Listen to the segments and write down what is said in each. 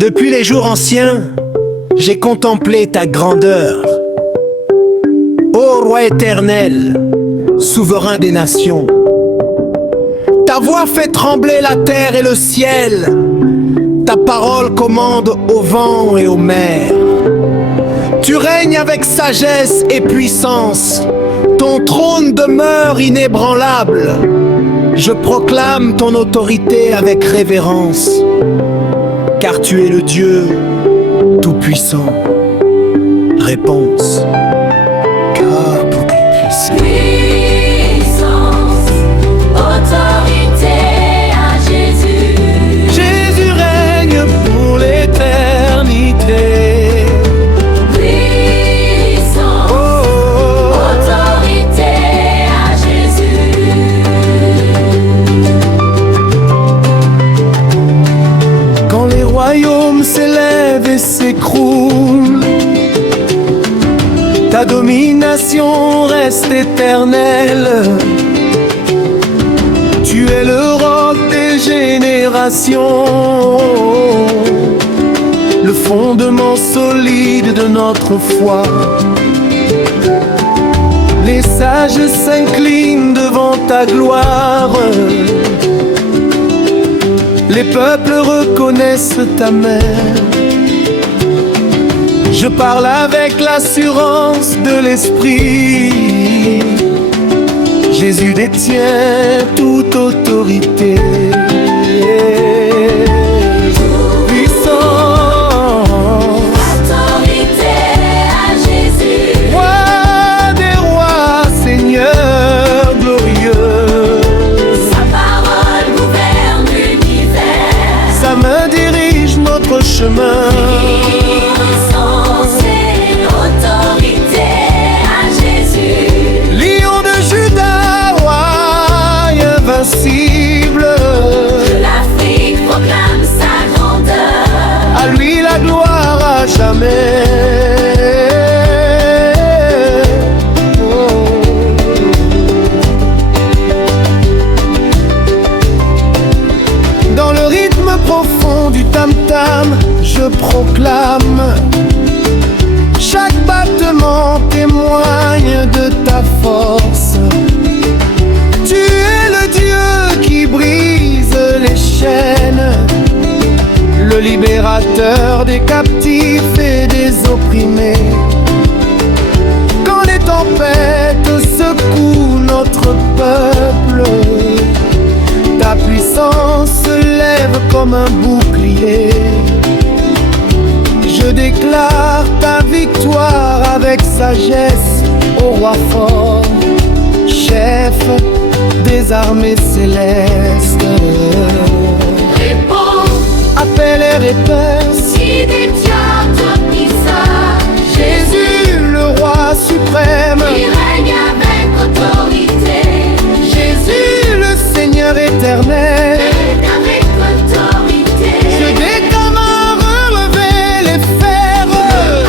Depuis les jours anciens, j'ai contemplé ta grandeur. Ô roi éternel, souverain des nations, ta voix fait trembler la terre et le ciel. Ta parole commande au vent et aux mers. Tu règnes avec sagesse et puissance. Ton trône demeure inébranlable. Je proclame ton autorité avec révérence, car tu es le Dieu tout-puissant. Réponse. Car pour qu'il puisse. Puissance, autorité à Jésus. Jésus règne pour l'éternité. Puissance, autorité à Jésus. Quand les royaumes s'élèvent et s'écroulent, ta domination reste éternelle. Tu es le roc des générations, le fondement solide de notre foi. Les sages s'inclinent devant ta gloire. Les peuples reconnaissent ta main. Je parle avec l'assurance de l'esprit. Jésus détient toute autorité. Puissant, Autorité à Jésus. roi des rois, Seigneur glorieux. Sa parole gouverne l'univers. Sa main dirige notre chemin. Puissance et autorité à Jésus. Lion de Juda, roi invincible. Que l'Afrique proclame sa grandeur. À lui la gloire à jamais. Dans le rythme profond du tam-tam, je proclame. Chaque battement témoigne de ta force. Tu es le Dieu qui brise les chaînes, le libérateur des captifs et des opprimés. Quand les tempêtes secouent notre peuple, ta puissance se lève comme un bouclier. Je déclare ta victoire avec sagesse au roi fort, chef des armées célestes. Réponds, Appel et réponse, si des dieux Jésus le roi suprême, qui règne avec autorité. Jésus le Seigneur éternel. Avec autorité. Je déclame à relever les fers.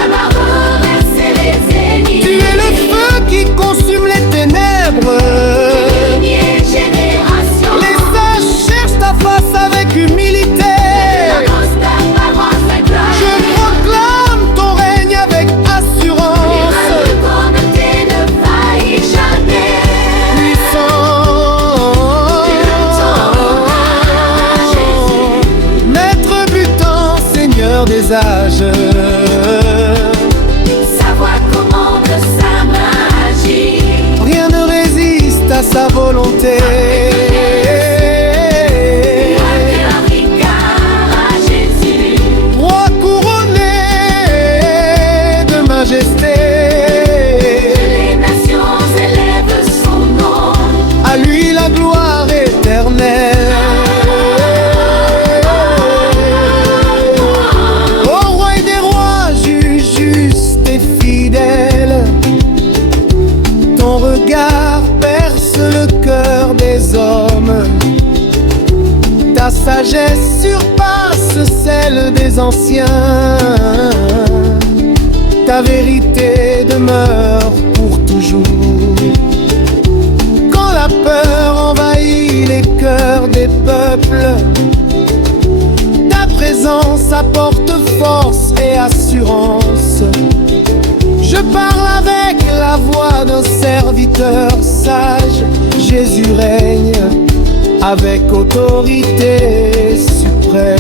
À ma renverser les ennemis. Tu es le feu qui consume les ténèbres. Lignée génération. Les sages cherchent ta face avec humilité. La prospère parole fait gloire. Je proclame ton règne avec assurance. Le bonté ne faillit jamais. Puissant, maître butant, Seigneur des âges. Sa voix commande, sa main agit. Rien ne résiste à sa volonté. À Jésus. Roi couronné de majesté. Les nations élèvent son nom. À lui la gloire éternelle. Ô roi des rois, juge juste et fidèle. Ton regard perce le cœur des hommes. Ta sagesse surpasse celle des anciens. Ta vérité demeure pour toujours. Quand la peur envahit les cœurs des peuples, ta présence apporte force et assurance. Je parle avec la voix d'un serviteur sage. Jésus règne avec autorité suprême.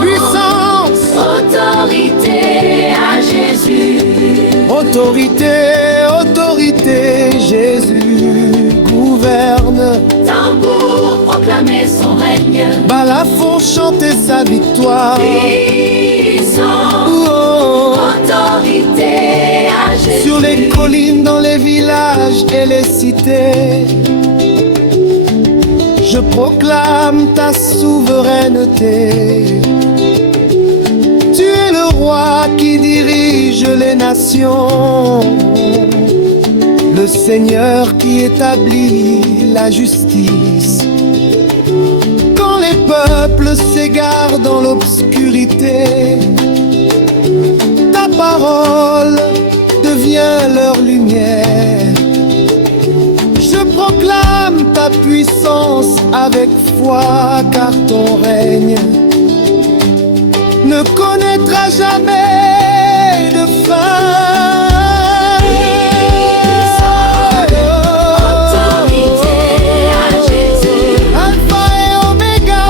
Puissance, autorité à Jésus. Autorité, autorité, Jésus gouverne. Tambour, proclamer son règne. Balafon, chanter sa victoire. Puissance, Oh, autorité à Jésus. sur les collines, dans les villages et les cités, je proclame ta souveraineté. Tu es le roi qui dirige les nations, le Seigneur qui établit la justice. Quand les peuples s'égarent dans l'obscurité, ta parole devient leur lumière. Je proclame ta puissance avec foi, car ton règne ne connaîtra jamais de fin. Autorité à Jésus. Alpha et Oméga,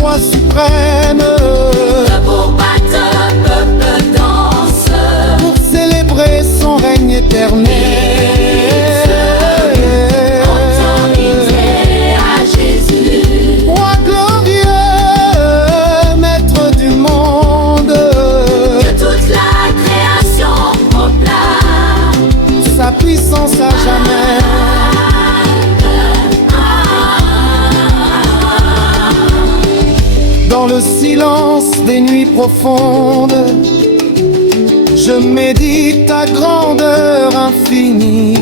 roi suprême, Pour battre, peuple danse. pour célébrer son règne éternel. Autorité à Jésus. Roi glorieux, maître du monde, Que toute la création proclame. sa puissance à jamais. Dans le silence des nuits profondes, je médite ta grandeur infinie.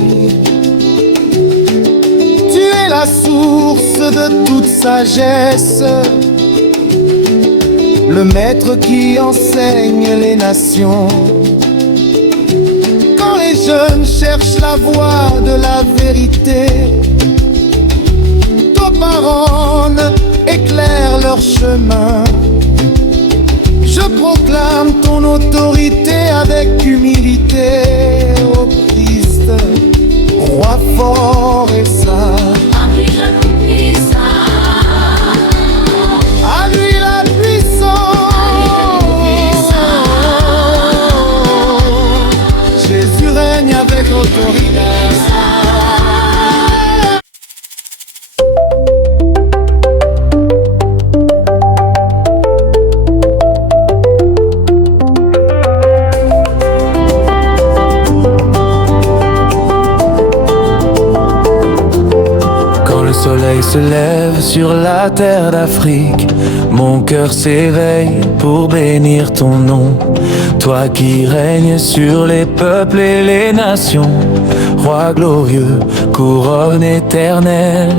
Tu es la source de toute sagesse, le maître qui enseigne les nations. Quand les jeunes cherchent la voie de la vérité, ta parole éclaire leur chemin. Je proclame ton autorité avec humilité, ô Christ, roi fort et saint. À lui le Tout-Puissant. À lui la puissance. Jésus règne avec autorité. Quand le soleil se lève sur la terre d'Afrique, mon cœur s'éveille pour bénir ton nom. Toi qui règnes sur les peuples et les nations, roi glorieux, couronne éternelle.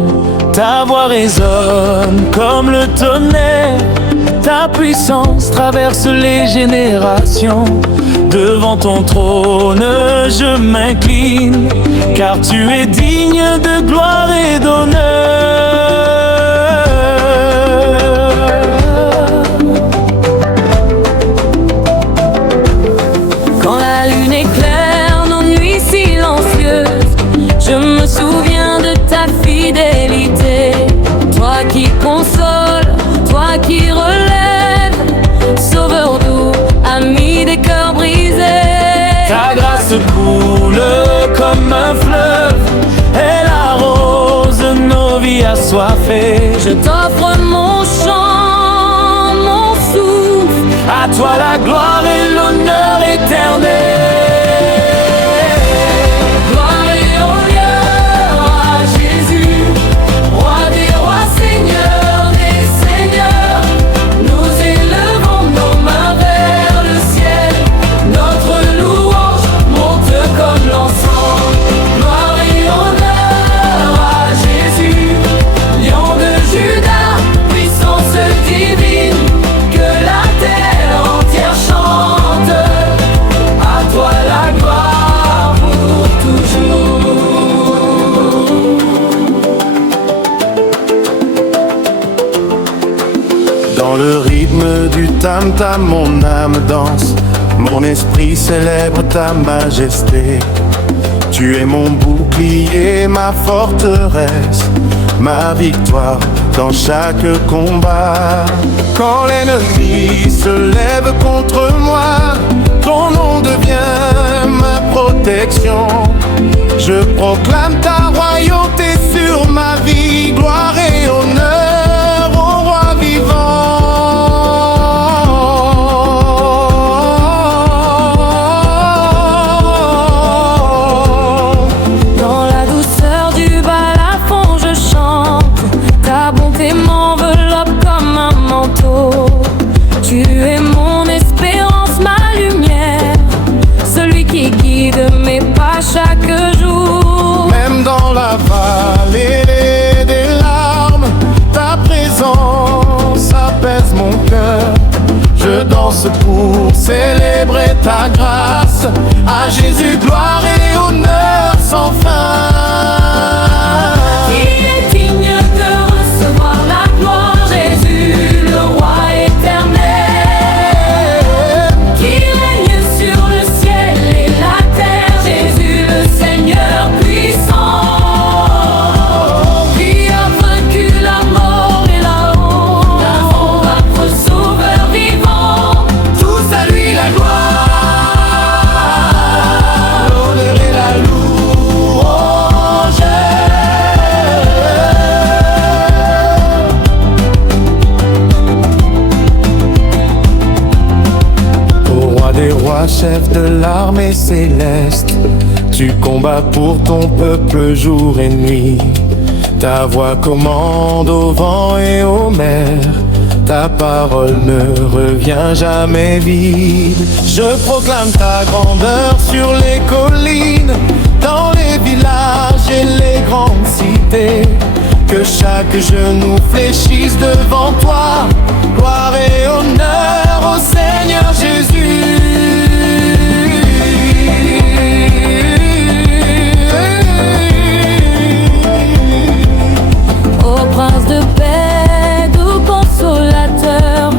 Ta voix résonne comme le tonnerre, ta puissance traverse les générations. Devant ton trône je m'incline, car tu es digne de gloire et d'honneur. Quand la lune éclaire nos nuits silencieuses, je me souviens de ta fidélité. Toi qui consoles, toi qui relèves, sauveur doux, ami des cœurs brisés. Ta grâce coule comme un fleuve, elle arrose nos vies assoiffées. Je t'offre mon chant, mon souffle. À toi la gloire et l'honneur éternel. Gloire et honneur à Jésus, roi des rois, seigneur des seigneurs. Nous élevons nos mains vers le ciel, notre louange monte comme l'encens. Gloire et honneur à Jésus, lion de Juda, puissance divine, que la terre entière chante. À rythme du tam-tam, mon âme danse, mon esprit célèbre ta majesté. Tu es mon bouclier, ma forteresse, ma victoire dans chaque combat. Quand l'ennemi se lève contre moi, ton nom devient ma protection. Je proclame ta royauté sur ma vie, gloire et honneur au roi vivant. Dans la douceur du balafon je chante, ta bonté m'enveloppe comme un manteau. Tu es mon espérance, ma lumière, celui qui guide mes pas chaque jour. Même dans la vallée des larmes, ta présence apaise mon cœur. Je danse pour célébrer ta grâce. À Jésus, gloire et honneur sans fin. Qui est digne de recevoir la gloire? Jésus, le roi éternel, qui règne sur le ciel et la terre. Jésus, le Seigneur puissant, qui a vaincu la mort et la honte, notre sauveur vivant. Tous à lui la gloire, l'honneur et la louange. Ô roi des rois, chef de l'armée céleste, tu combats pour ton peuple jour et nuit. Ta voix commande au vent et aux mers, ta parole ne revient jamais vide. Je proclame ta grandeur sur les collines, dans les villages et les grandes cités. Que chaque genou fléchisse devant toi. Gloire et honneur au Seigneur Jésus. Ô prince de paix, doux consolateur,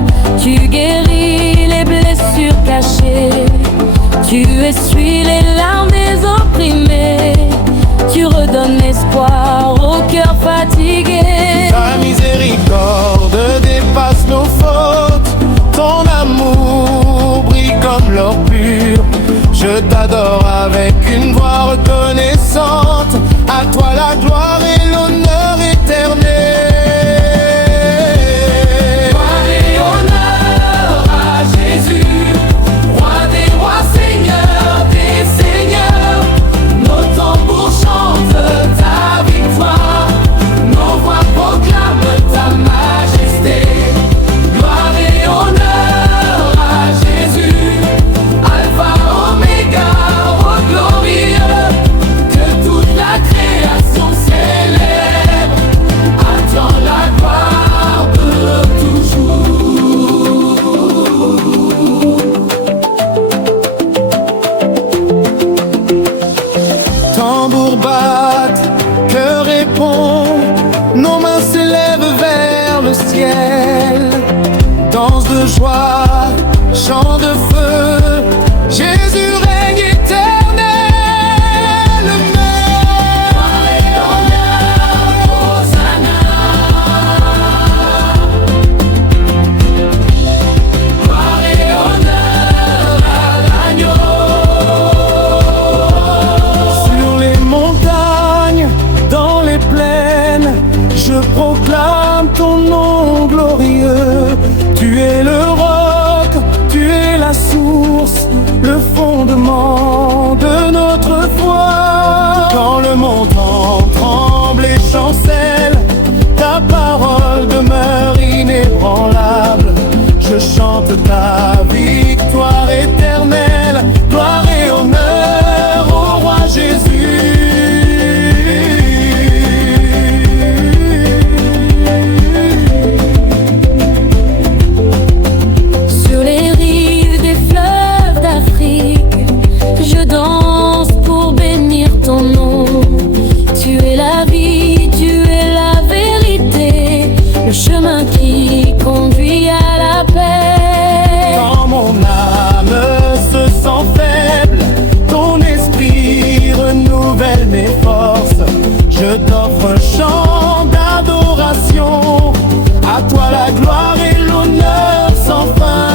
tu guéris les blessures cachées, tu essuies les larmes des opprimés, tu redonnes espoir au cœur fatigué. Ta miséricorde dépasse nos fautes, ton amour brille comme l'or pur. Je t'adore avec une voix reconnaissante, à toi la gloire et l'honneur éternel. Gloire et honneur à Jésus, roi des rois, seigneur des seigneurs. Nos tambours chantent ta victoire, nos voix proclament ta majesté. Gloire et honneur à Jésus, Alpha, Oméga, ô glorieux, que toute la création célèbre, attend la gloire de toujours. Tambour batte, cœur répond, nos mains s'élèvent vers le ciel. Danse de joie, chant de feu, Jésus règne éternel. Gloire et honneur, Hosanna. Gloire et honneur à l'agneau. Sur les montagnes, dans les plaines, je proclame ton nom glorieux. Tu es le roc, tu es la source, le fondement Je t'offre un chant d'adoration. À toi la gloire et l'honneur sans fin.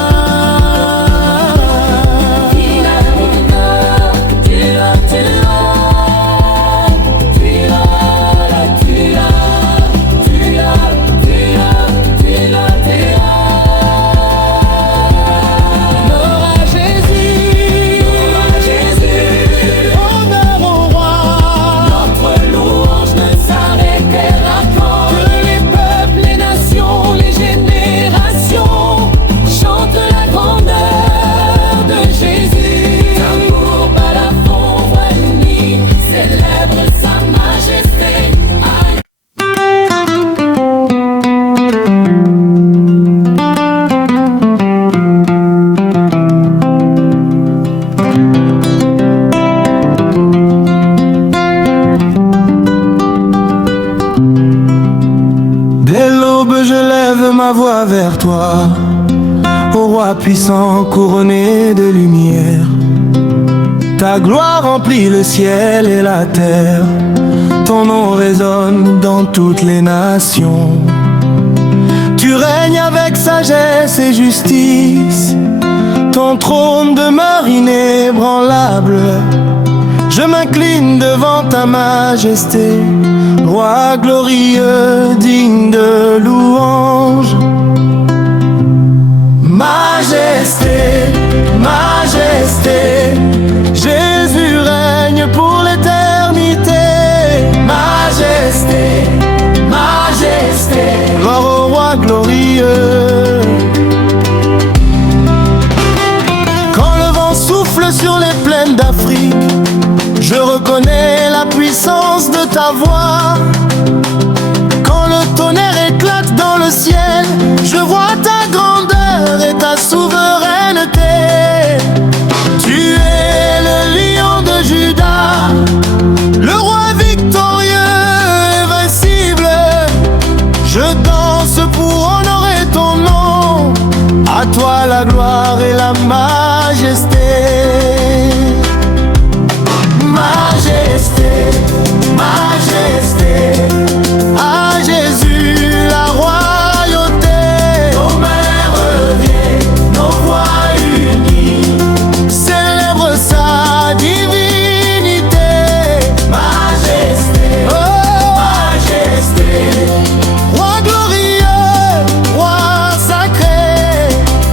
Vers toi, ô roi puissant couronné de lumière. Ta gloire remplit le ciel et la terre. Ton nom résonne dans toutes les nations. Tu règnes avec sagesse et justice. Ton trône demeure inébranlable. Je m'incline devant ta majesté, roi glorieux, digne de louange. Majesté, majesté, Jésus règne pour l'éternité. Majesté, majesté, gloire au roi glorieux. Quand le vent souffle sur les plaines d'Afrique, je reconnais la puissance de ta voix. Quand le tonnerre éclate dans le ciel, je vois ta grandeur et ta souveraineté. Tu es le lion de Juda, le roi victorieux, invincible. Je danse pour honorer ton nom. À toi la gloire et la majesté. Majesté, majesté, à Jésus la royauté. Nos mains reviennent, nos voix unies, célèbre sa divinité. Majesté, oh, majesté, roi glorieux, roi sacré,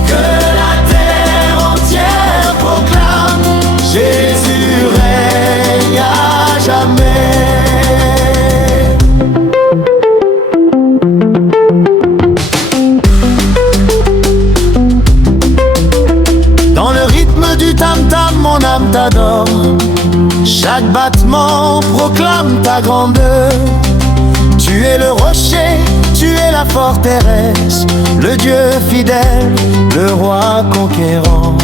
que la terre entière proclame. Jésus règne à jamais. Dans le rythme du tam-tam, mon âme t'adore. Chaque battement proclame ta grandeur. Tu es le rocher, tu es la forteresse, le Dieu fidèle, le roi conquérant.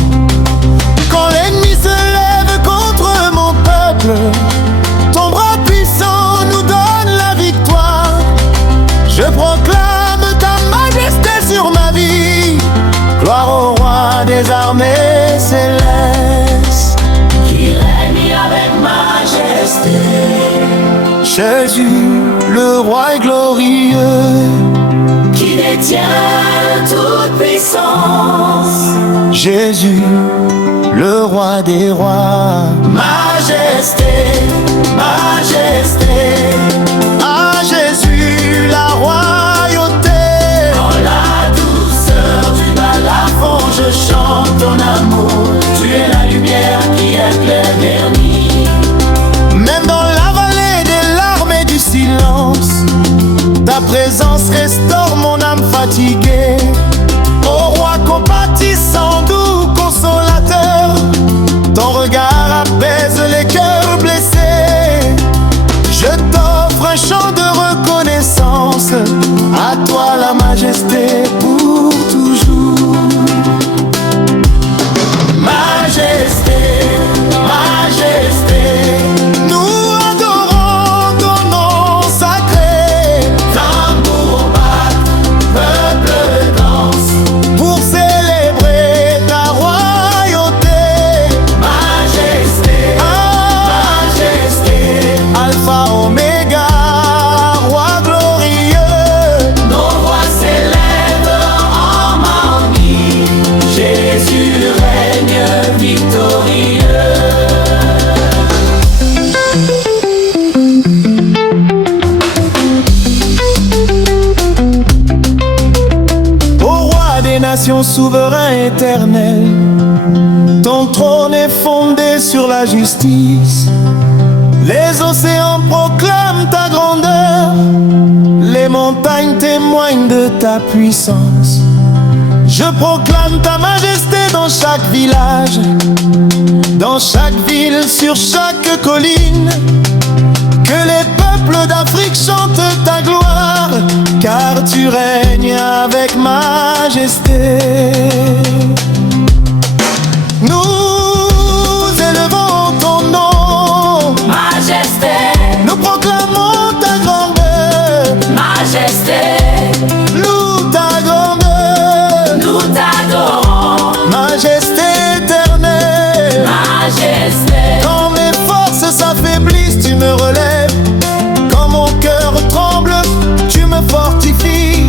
Quand l'ennemi se lève contre mon peuple, ton bras puissant nous donne la victoire. Je proclame ta majesté sur ma vie. Gloire au roi des armées célestes, qui règne avec majesté. Jésus, le roi est glorieux, qui détient toute puissance. Jésus, le roi des rois. Majesté, majesté, à Jésus la royauté. Dans la douceur du balafon, je chante ton amour. Tu es la lumière qui éclaire vernis. Même dans la vallée des larmes et du silence, ta présence restaure mon âme fatiguée. Ô roi compatissant, doux consolateur, ton regard apaise les cœurs blessés. Je t'offre un chant de reconnaissance. À toi la majesté pour toujours. Majesté, majesté, nous adorons ton nom sacré. Tambour bat, peuple danse. nations, souverain éternel. Ton trône est fondé sur la justice. Les océans proclament ta grandeur. Les montagnes témoignent de ta puissance. Je proclame ta majesté dans chaque village, dans chaque ville, sur chaque colline. Que les peuples d'Afrique chantent ta gloire, car tu règnes avec majesté. Nous élevons ton nom, Majesté, nous proclamons ta grandeur. majesté, Loue ta grandeur, nous t'adorons. majesté éternelle. Majesté, Quand mes forces s'affaiblissent, tu me relèves. Quand mon cœur tremble, tu me fortifies.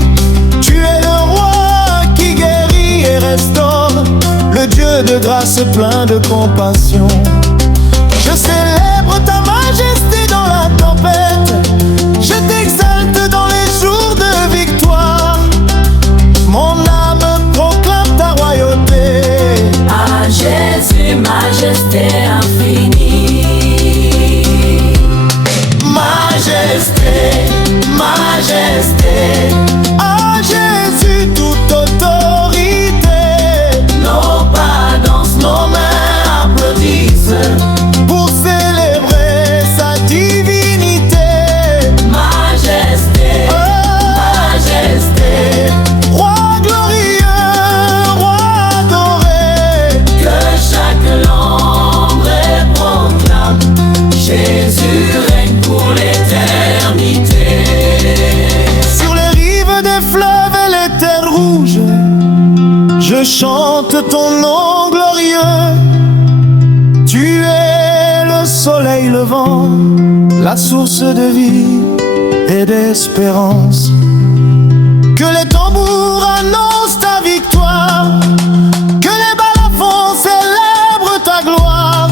Tu es le roi qui guérit et restaure, le Dieu de grâce plein de compassion. Je célèbre ta majesté dans la tempête. Je t'exalte dans les jours de victoire. Mon âme proclame ta royauté. à Jésus, majesté infinie. Majesté, majesté, à Jésus toute autorité. Nos pas dansent, nos mains applaudissent. Pour célébrer sa divinité. Majesté, Majesté, roi glorieux, roi adoré. que chaque langue proclame. Jésus règne pour l'éternité. Sur les rives des fleuves et les terres rouges, je chante ton nom glorieux. Tu es le soleil levant, la source de vie et d'espérance. Que les tambours annoncent ta victoire, que les balafons célèbrent ta gloire.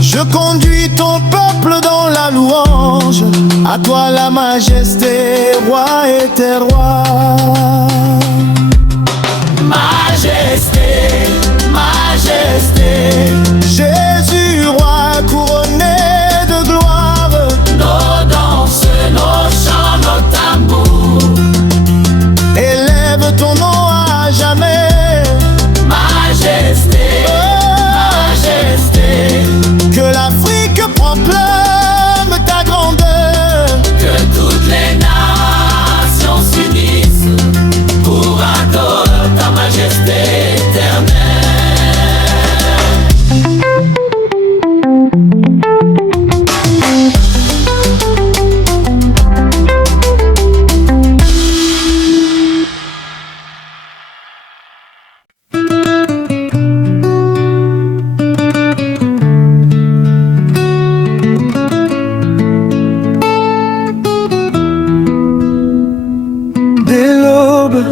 Je conduis ton peuple dans la louange. À toi la majesté, roi et tes rois. Majesté, majesté, Jésus roi couronné de gloire. Nos danses, nos chants, nos tambours. Élève ton nom à jamais. Majesté, Majesté, que l'Afrique proclame ta grandeur. que toutes les nations s'unissent pour adorer ta majesté éternelle. Dès l'aube,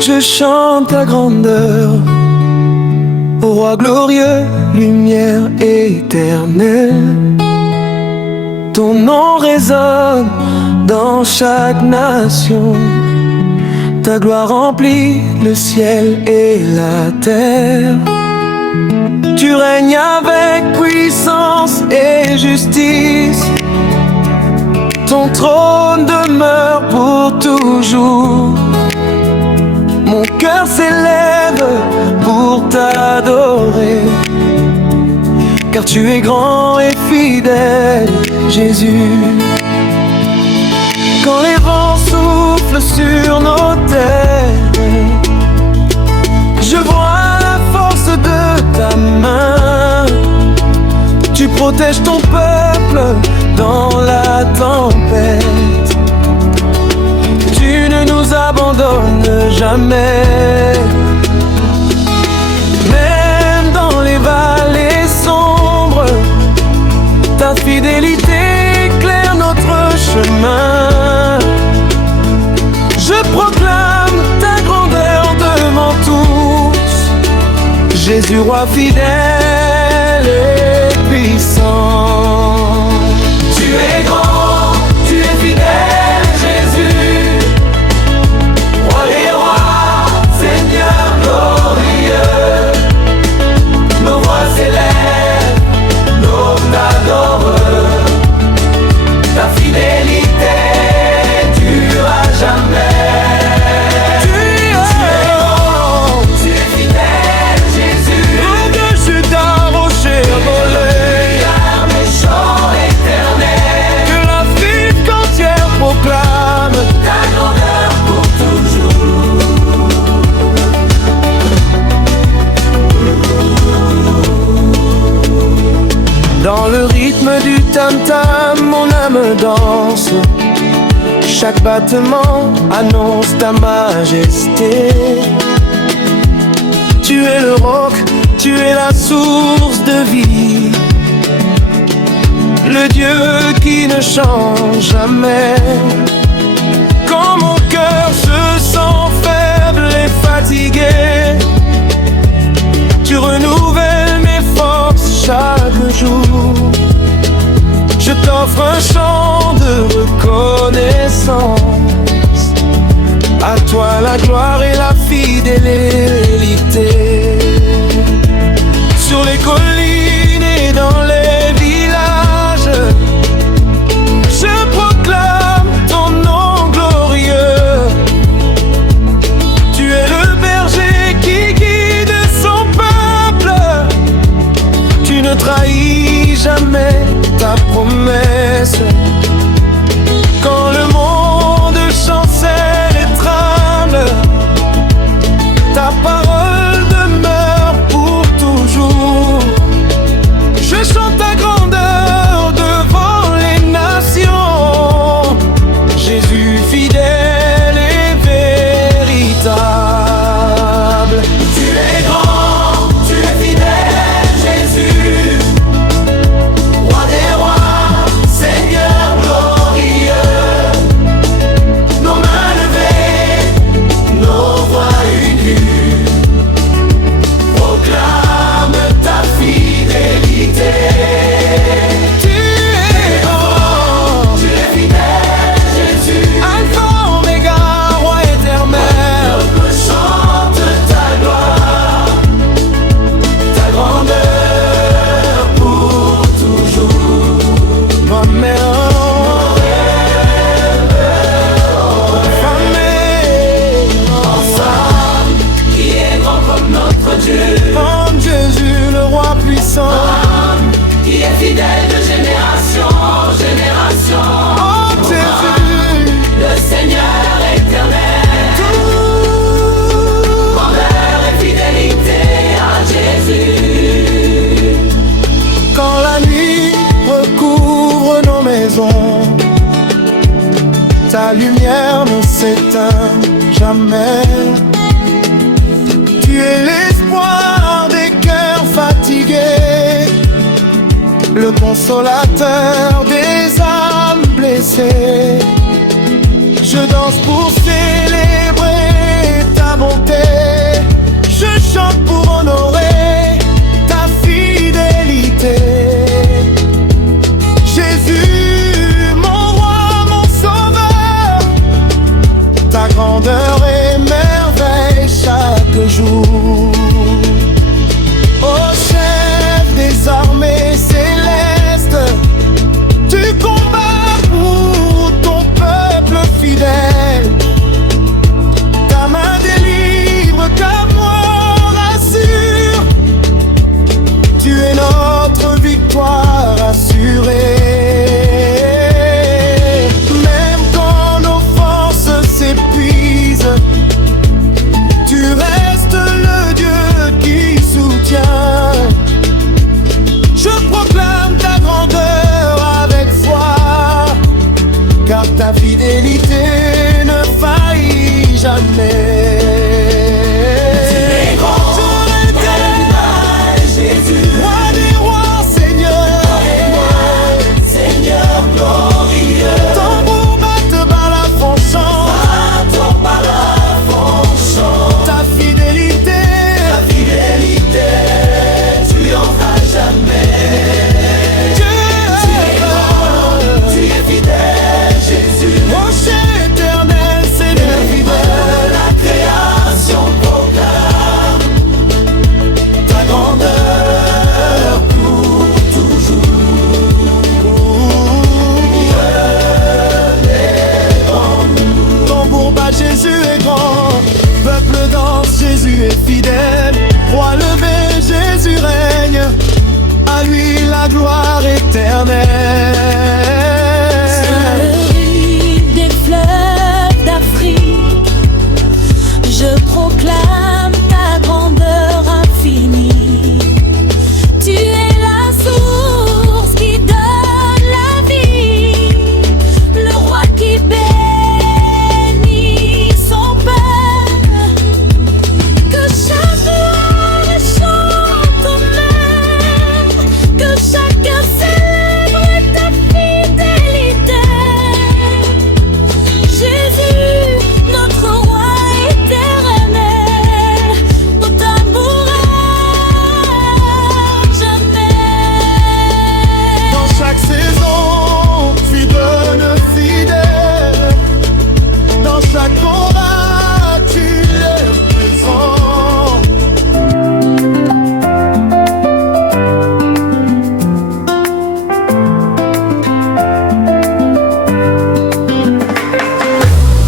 je chante ta grandeur. Ô roi glorieux, lumière éternelle. Ton nom résonne dans chaque nation. Ta gloire remplit le ciel et la terre. Tu règnes avec puissance et justice. Ton trône demeure pour toujours. Mon cœur s'élève pour t'adorer, car tu es grand et fidèle, Jésus. Quand les vents soufflent sur nos terres, je vois la force de ta main. Tu protèges ton peuple dans la tempête. Tu ne nous abandonnes jamais. Même dans les vallées sombres, ta fidélité éclaire notre chemin. Je proclame ta grandeur devant tous. Jésus, roi fidèle et puissant. Tu es grand, tu es fidèle, Jésus. Roi des rois, Seigneur glorieux. chaque battement annonce ta majesté. Tu es le roc, tu es la source de vie, le Dieu qui ne change jamais. Quand mon cœur se sent faible et fatigué, tu renouvelles mes forces chaque jour. Je t'offre un chant de reconnaissance. À toi la gloire et la fidélité. Sur les collines et dans les villages, je proclame ton nom glorieux. Tu es le berger qui guide son peuple. Tu ne trahis jamais ta promesse. Quand le monde chancelle et tremble, ta parole demeure pour toujours. Je chante ta grandeur devant les nations. Jésus fidèle et véritable. Tu es grand, tu es fidèle, Jésus, roi des rois, Seigneur glorieux. Nos mains levées, nos voix unies, proclament ta fidélité. Tu es grand, Tu es fidèle, Jésus, Alpha, Oméga, roi éternel. peuple chante ta gloire, ta grandeur pour toujours. Ma mère, Ensemble, qui est grand comme notre Dieu, comme Jésus, le roi puissant. qui est fidèle de génération en génération. Oh Jésus, Le Seigneur éternel, grandeur et fidélité à Jésus. quand la nuit recouvre nos maisons, ta lumière ne s'éteint jamais. Tu es l'espoir des cœurs fatigués, le consolateur des âmes blessées. Je danse pour célébrer ta bonté. Je chante pour honorer ta fidélité. Jésus, mon roi, mon sauveur, ta grandeur émerveille chaque jour. Ô chef des armées célestes, tu combats pour ton peuple fidèle. Ta main délivre, ta main rassure. Tu es notre victoire assurée. Même quand nos forces s'épuisent, tu restes le Dieu qui soutient. Je proclame ta grandeur avec foi, car ta fidélité ne faillit jamais. Sur l'éternel, Jésus, roi des rois, Seigneur, Seigneur glorieux, tambour batte par la chante ton parafond chante ta fidélité. ta fidélité, tu en as jamais. Tu es fidèle, Jésus, Rocher éternel, Seigneur fidèle. la création proclame ta grandeur pour toujours. Tambour bat, Jésus est grand. Peuple danse, Jésus est fidèle. Roi levé, Jésus règne. À lui la gloire éternelle. Sur le rive des fleuves d'Afrique, je proclame ta grandeur infinie. Tu es la source qui donne la vie, le roi qui bénit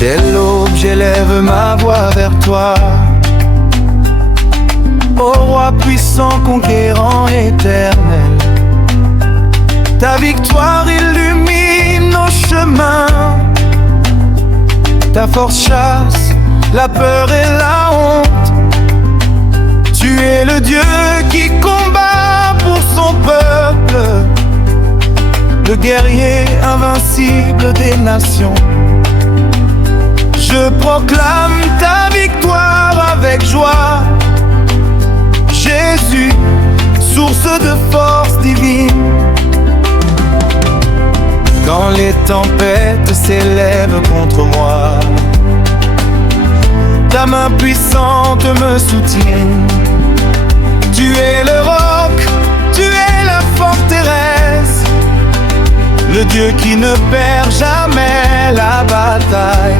Dès l'aube, j'élève ma voix vers toi. Ô roi puissant, conquérant, éternel, ta victoire illumine nos chemins. Ta force chasse la peur et la honte. Tu es le Dieu qui combat pour son peuple, le guerrier invincible des nations. Je proclame ta victoire avec joie, Jésus, source de force divine. Quand les tempêtes s'élèvent contre moi, ta main puissante me soutient. Tu es le roc, tu es la forteresse, le Dieu qui ne perd jamais la bataille.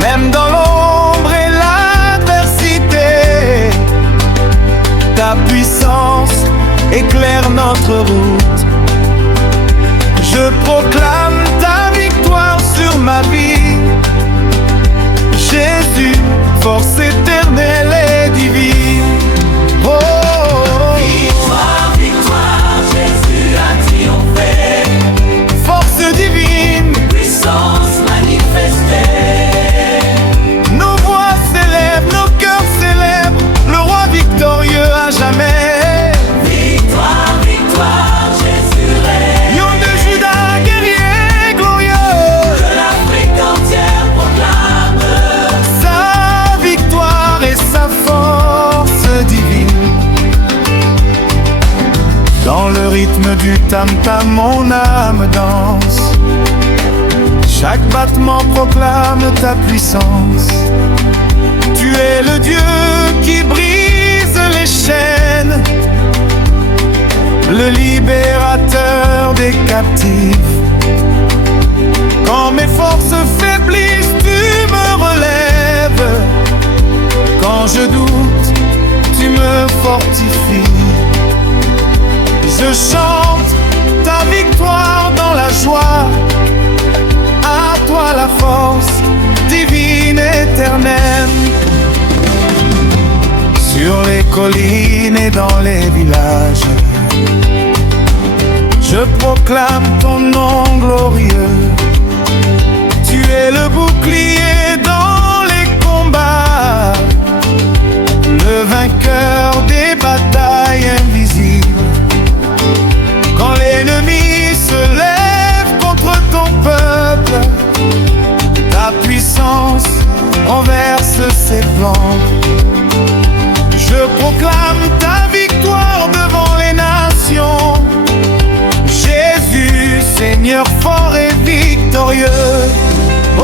Même dans l'ombre et l'adversité, ta puissance éclaire notre route. Je proclame ta victoire sur ma vie, Jésus, force éternelle et divine. Oh, oh, oh. Victoire, victoire, Jésus a triomphé. Force divine, Puissance manifestée. nos voix s'élèvent, nos cœurs célèbrent le roi victorieux à jamais. Victoire, victoire, Jésus règne. Lion de Juda, guerrier glorieux, Que l'Afrique entière proclame sa victoire et sa force divine. Dans le rythme du tam-tam, mon âme danse. Chaque battement proclame ta puissance. Tu es le Dieu qui brise les chaînes, le libérateur des captifs. Quand mes forces faiblissent, tu me relèves. Quand je doute, tu me fortifies. Je chante ta victoire dans la joie. À toi la force divine éternelle. Sur les collines et dans les villages, je proclame ton nom glorieux. Tu es le bouclier dans les combats, le vainqueur des batailles invisibles. Quand l'ennemi se lève contre ton peuple, ta puissance renverse ses plans. Je proclame ta victoire devant les nations, Jésus, Seigneur fort et victorieux. Oh,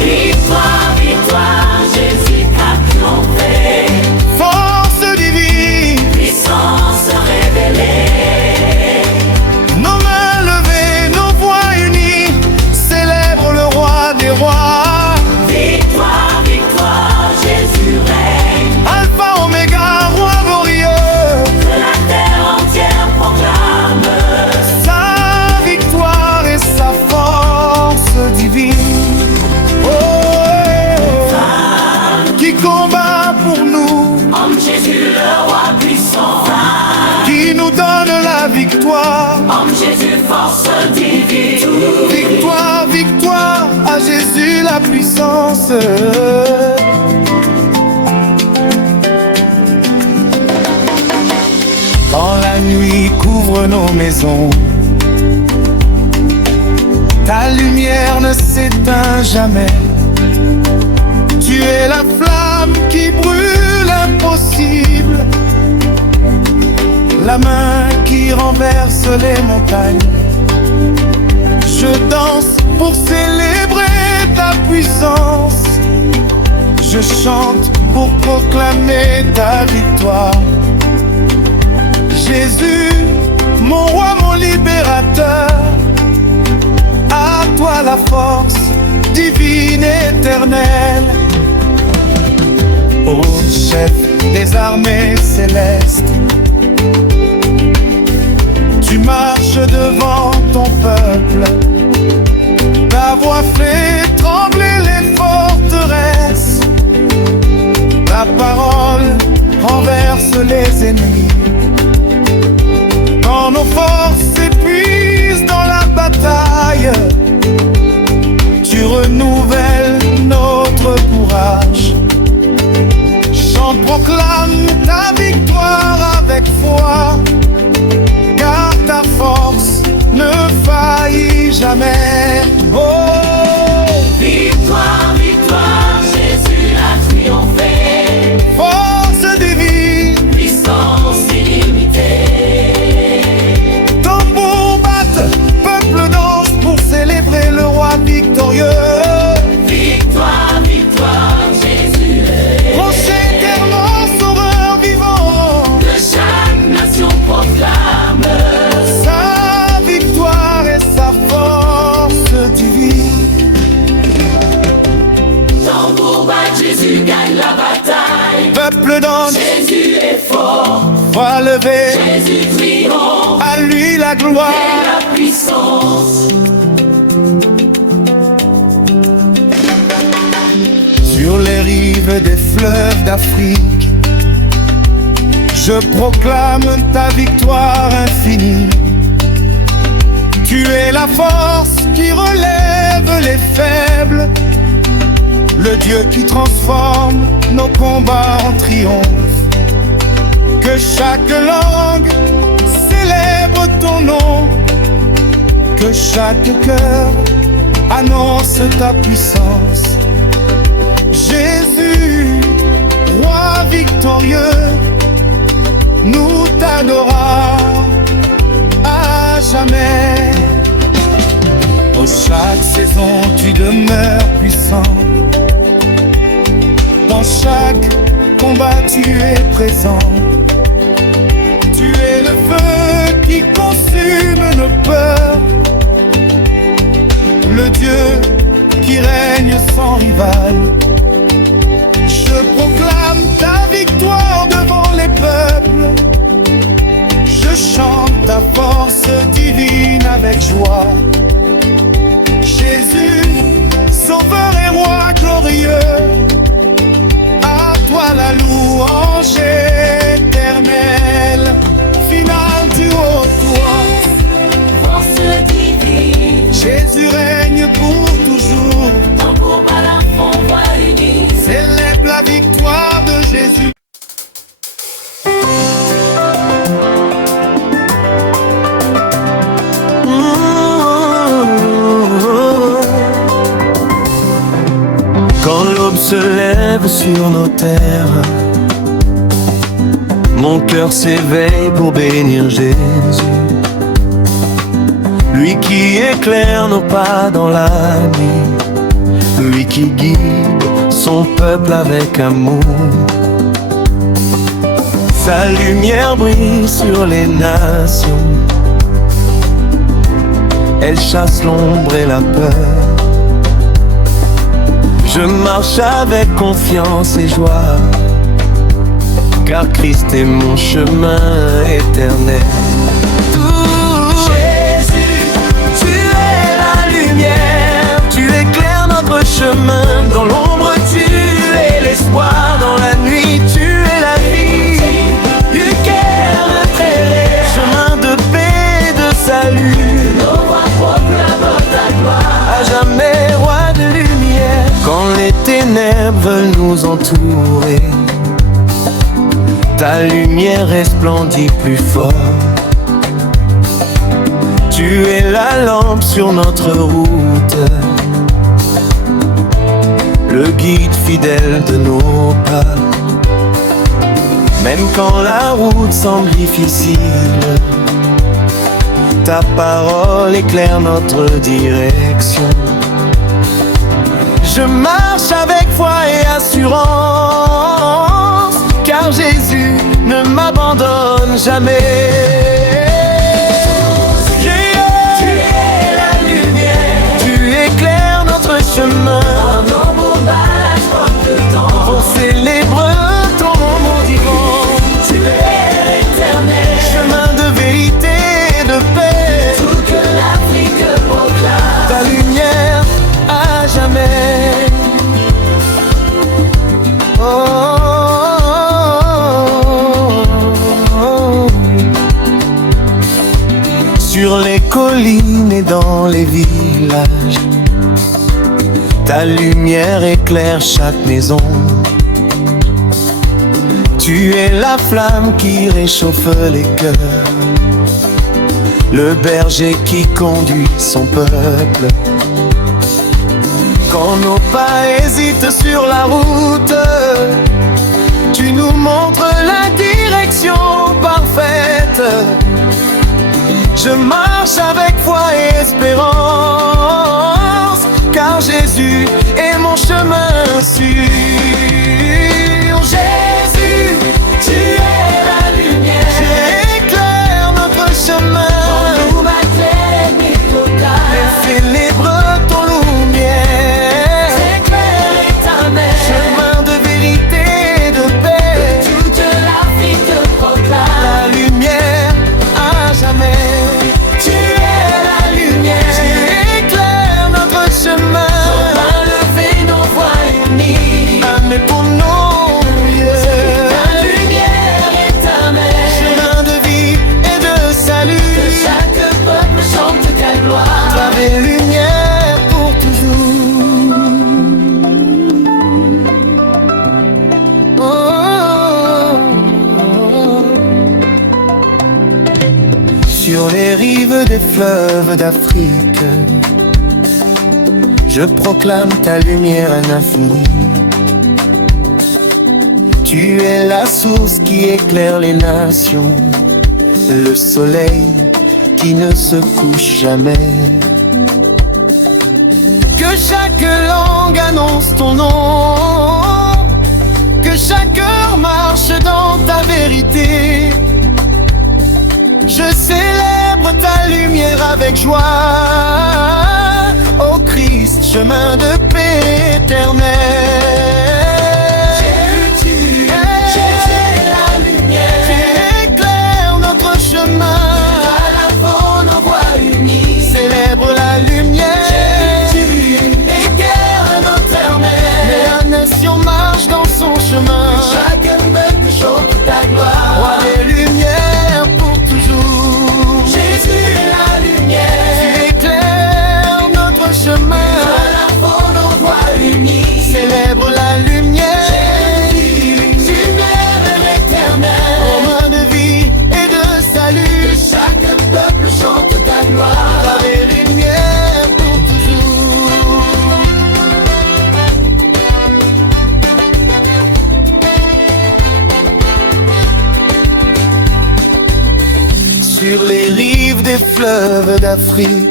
Victoire, victoire, Jésus a triomphé. force divine, Puissance révélée. nos mains levées, nos voix unies, célèbrent le roi des rois. Victoire, victoire, Jésus règne. Alpha, Oméga, roi glorieux, Que la terre entière proclame sa victoire et sa force divine. Oh, qui combat pour nous, Homme Jésus, le roi puissant. qui nous donne la victoire. Homme Jésus, force divine. Victoire, victoire, à Jésus la puissance. Quand la nuit couvre nos maisons, ta lumière ne s'éteint jamais. Tu es la flamme qui brûle l'impossible, la main qui renverse les montagnes. Je danse pour célébrer ta puissance. Je chante pour proclamer ta victoire. Jésus, mon roi, mon libérateur, à toi la force divine éternelle. Ô chef des armées célestes, tu marches devant ton peuple, ta voix fait jamais. Oh, Victoire, victoire, Jésus a triomphé. force divine, Puissance illimitée. tambour batte, peuple danse pour célébrer le roi victorieux. Victoire, victoire, Jésus est. Rocher éternel, sauveur vivant, Que chaque nation proclame. sa victoire et sa force divine. Tambour bat, Jésus gagne la bataille. Peuple danse, Jésus est fort. voix levée, Jésus triomphe. à lui la gloire. Et la puissance. Sur les rives des fleuves d'Afrique, je proclame ta victoire infinie. Tu es la force qui relève les faibles, le Dieu qui transforme nos combats en triomphe. Que chaque langue célèbre ton nom, que chaque cœur annonce ta puissance. Jésus, roi victorieux, nous t'adorons à jamais. Au chaque saison tu demeures puissant, dans chaque combat tu es présent. Tu es le feu qui consume nos peurs, le Dieu qui règne sans rival. Je proclame ta victoire devant les peuples. Je chante ta force divine avec joie. Jésus, sauveur et roi glorieux, à toi la louange éternelle. Finale du haut toit, Force divine. Jésus règne pour toujours. Tambour bat la fond, voix unie. Célèbre la victoire de Jésus. Quand l'aube se lève sur nos terres, mon cœur s'éveille pour bénir Jésus. Lui qui éclaire nos pas dans la nuit, lui qui guide son peuple avec amour. Sa lumière brille sur les nations, elle chasse l'ombre et la peur. Je marche avec confiance et joie, car Christ est mon chemin éternel. Jésus, tu es la lumière, tu éclaires notre chemin. Dans l'ombre, tu es l'espoir, dans la nuit, tu es la vie. Du cœur éclairé, chemin de paix et de salut. Nos voix proclament ta gloire. À jamais, roi de lumière. Quand les ténèbres veulent nous entourer, ta lumière resplendit plus fort. Tu es la lampe sur notre route, le guide fidèle de nos pas. Même quand la route semble difficile, ta parole éclaire notre direction. Je marche avec foi et assurance, car Jésus ne m'abandonne jamais. Tu es la lumière. Tu éclaires notre chemin Dans nos bombages, porte le temps. pour célébrer ton nom divin. Tu es éternel. Chemin de vérité et de paix, Toute l'Afrique proclame. ta lumière à jamais. Oh, oh, oh. Sur les collines et dans les villages, ta lumière éclaire chaque maison. Tu es la flamme qui réchauffe les cœurs, le berger qui conduit son peuple. Quand nos pas hésitent sur la route, tu nous montres la direction parfaite. Je marche avec foi et espérance, car Jésus est mon chemin sûr. Jésus, tu es la lumière, tu éclaires notre chemin. Célèbre ton lumière, T'éclaire éternel, chemin de vérité et de paix. toute l'Afrique te proclame. La lumière à jamais. Tu es la lumière, tu éclaires notre chemin. On va lever nos voix unies. Amen pour nous, La lumière éternelle, chemin de vie et de salut. que chaque peuple chante ta gloire. Pavé lumière pour toujours. Oh, oh, oh. Sur les rives des fleuves d'Afrique, je proclame ta lumière infinie. Tu es la source qui éclaire les nations, le soleil qui ne se couche jamais. Que chaque langue annonce ton nom, que chaque cœur marche dans ta vérité. Je célèbre ta lumière avec joie, ô Christ, chemin de paix éternelle. Tu es la lumière, tu éclaires notre chemin. Nos voix unies, Célèbre la lumière, éclaire notre éternel. et la nation marche dans son chemin. Chaque peuple chante ta gloire. Roi des lumières pour toujours. Jésus est la lumière, Tu éclaires notre chemin. nos voix unies. Célèbre la lumière, Lumière éternelle, chemin de vie et de salut. chaque peuple chante ta gloire. Roi des lumières pour toujours. Sur les rives des fleuves d'Afrique,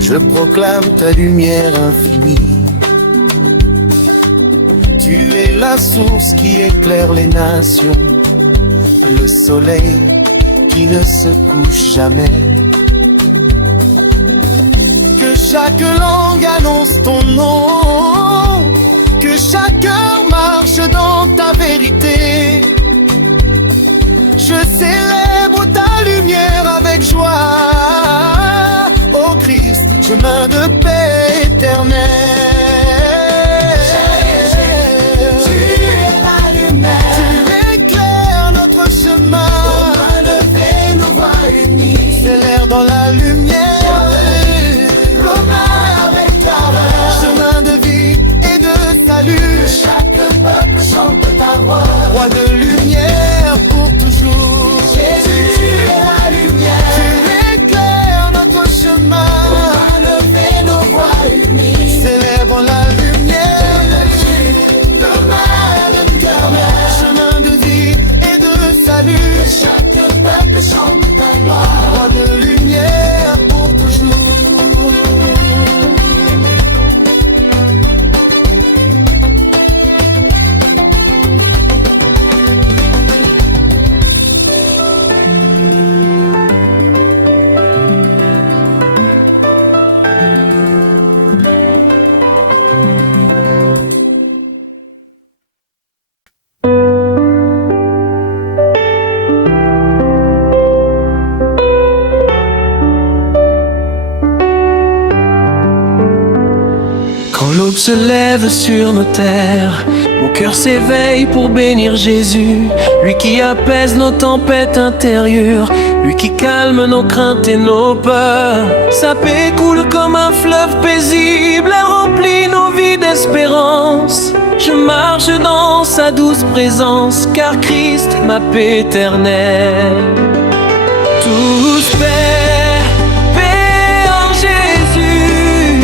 je proclame ta lumière infinie. Tu es la source qui éclaire les nations, le soleil qui ne se couche jamais. Que chaque langue annonce ton nom, que chaque cœur marche dans ta vérité. Je célèbre ta lumière avec joie, ô Christ, chemin de paix éternelle. Tu es la lumière, Tu éclaires notre chemin. on va lever nos voix unies. C'est l'air dans la lumière, Commun avec ta voix, chemin de vie et de salut. chaque peuple chante ta voix. Roi de lumière pour toujours. Jésus est la lumière, Tu éclaires notre chemin. on va lever nos voix unies. Célèbre la lumière, Commun éternel, chemin de vie et de salut. chaque peuple chante ta gloire. Roi de lumière pour toujours. Quand l'aube se lève sur nos terres, mon cœur s'éveille pour bénir Jésus, lui qui apaise nos tempêtes intérieures, lui qui calme nos craintes et nos peurs. Sa paix coule comme un fleuve paisible, elle remplit nos vies d'espérance. Je marche dans sa douce présence, car Christ est ma paix éternelle. Tous paix, paix en Jésus,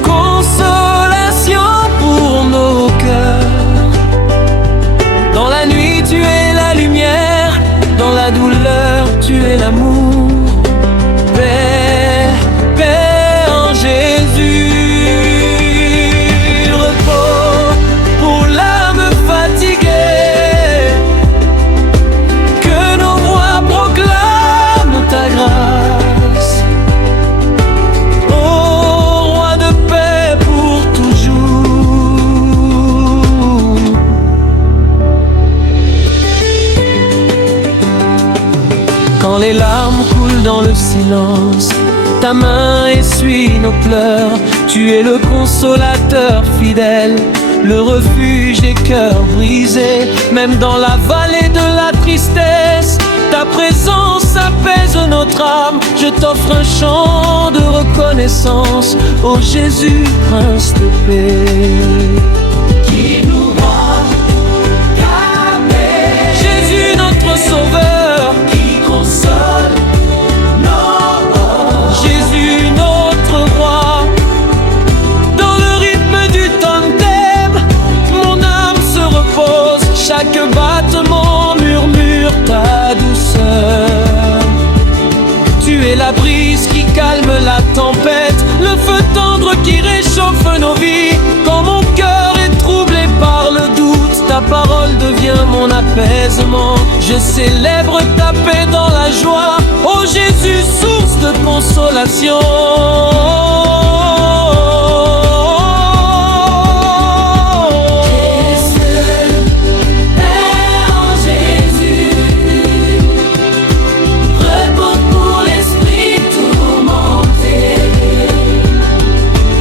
consolation pour nos cœurs. Dans la nuit tu es la lumière, dans la douleur tu es l'amour. Paix, paix en Jésus. Repos pour l'âme fatiguée, que nos voix proclament ta grâce. Ô roi de paix pour toujours. Quand les larmes coulent dans le silence, ta main essuie nos pleurs. Tu es le consolateur fidèle, le refuge des cœurs brisés. Même dans la vallée de la tristesse, ta présence apaise notre âme. Je t'offre un chant de reconnaissance, ô Jésus, Prince de paix. Qui nous rend ta paix. Jésus, notre Sauveur, qui console nos. Jésus, notre Roi. Dans le rythme du tandem, mon âme se repose. Chaque battement murmure ta douceur. Tu es la brise qui calme la tempête, le feu tendre qui réchauffe nos vies. Quand mon cœur est troublé par le doute, ta parole devient mon apaisement. Je célèbre ta paix dans la joie, ô Jésus, source de consolation.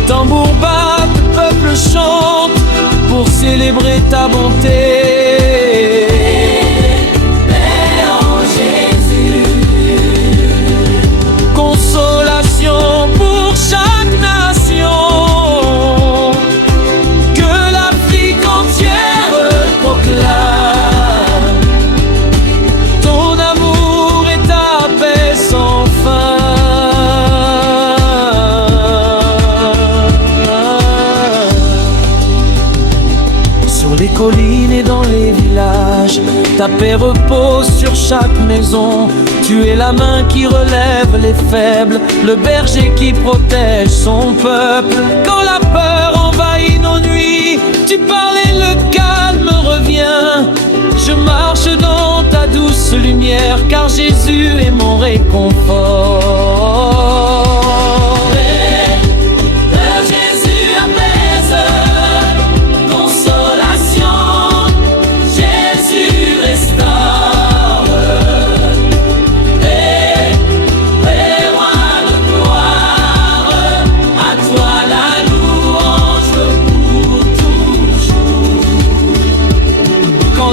Tambour bat, peuple chante pour célébrer ta bonté. Paix en Jésus. Consolation pour chaque nation, que l'Afrique entière proclame ton amour et ta paix sans fin. Les collines et dans les villages, ta paix repose sur chaque maison. Tu es la main qui relève les faibles, le berger qui protège son peuple. Quand la peur envahit nos nuits, tu parles et le calme revient. Je marche dans ta douce lumière, car Jésus est mon réconfort.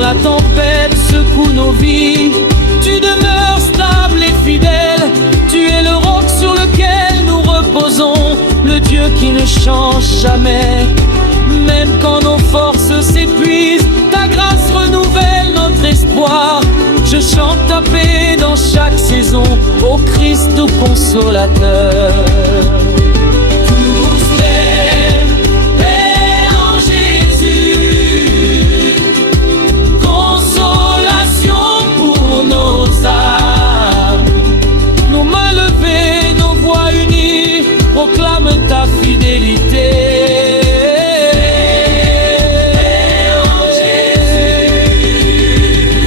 La tempête secoue nos vies, tu demeures stable et fidèle. Tu es le roc sur lequel nous reposons, le Dieu qui ne change jamais. Même quand nos forces s'épuisent, ta grâce renouvelle notre espoir. Je chante ta paix dans chaque saison, ô Christ tout consolateur. Proclame ta fidélité.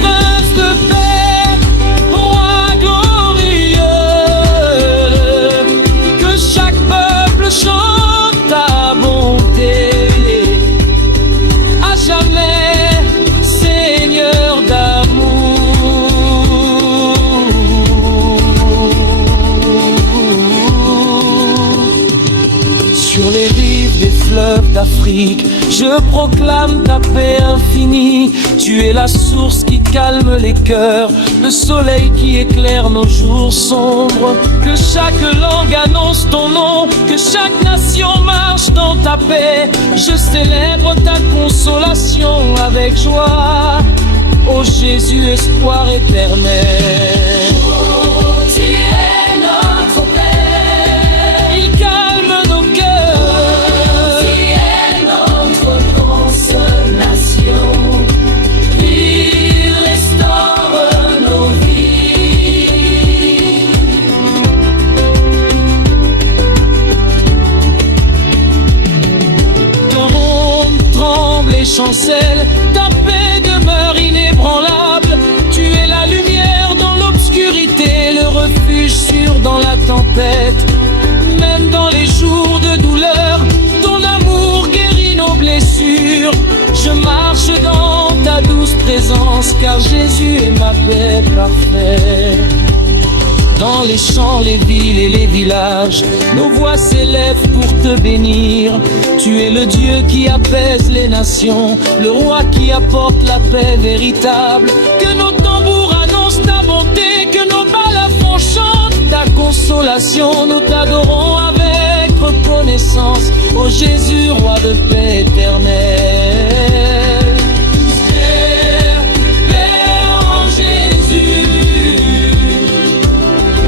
Prince de paix, roi glorieux, que chaque peuple chante ta bonté. À jamais, Seigneur d'amour. Sur les rives des fleuves d'Afrique, je proclame ta paix infinie. Tu es la source qui calme les cœurs, le soleil qui éclaire nos jours sombres. Que chaque langue annonce ton nom, que chaque nation marche dans ta paix. Je célèbre ta consolation avec joie. ô Jésus, espoir éternel. Tu es notre Père. Il calme nos cœurs. Tu es notre consolation. Il restaure nos vies. Ton monde tremble et chancelle, ta paix demeure inébranlable. Tu es la lumière dans l'obscurité, le refuge sûr dans la tempête. Même dans les jours de douleur, ton amour guérit nos blessures. Je marche dans ta douce présence, car Jésus est ma paix parfaite. Dans les champs, les villes et les villages, nos voix s'élèvent pour te bénir. Tu es le Dieu qui apaise les nations, le roi qui apporte la paix véritable. Que nos tambours annoncent ta bonté, que nos balafons chantent ta consolation. Nous t'adorons avec reconnaissance, ô Jésus, roi de paix éternelle. Père en Jésus,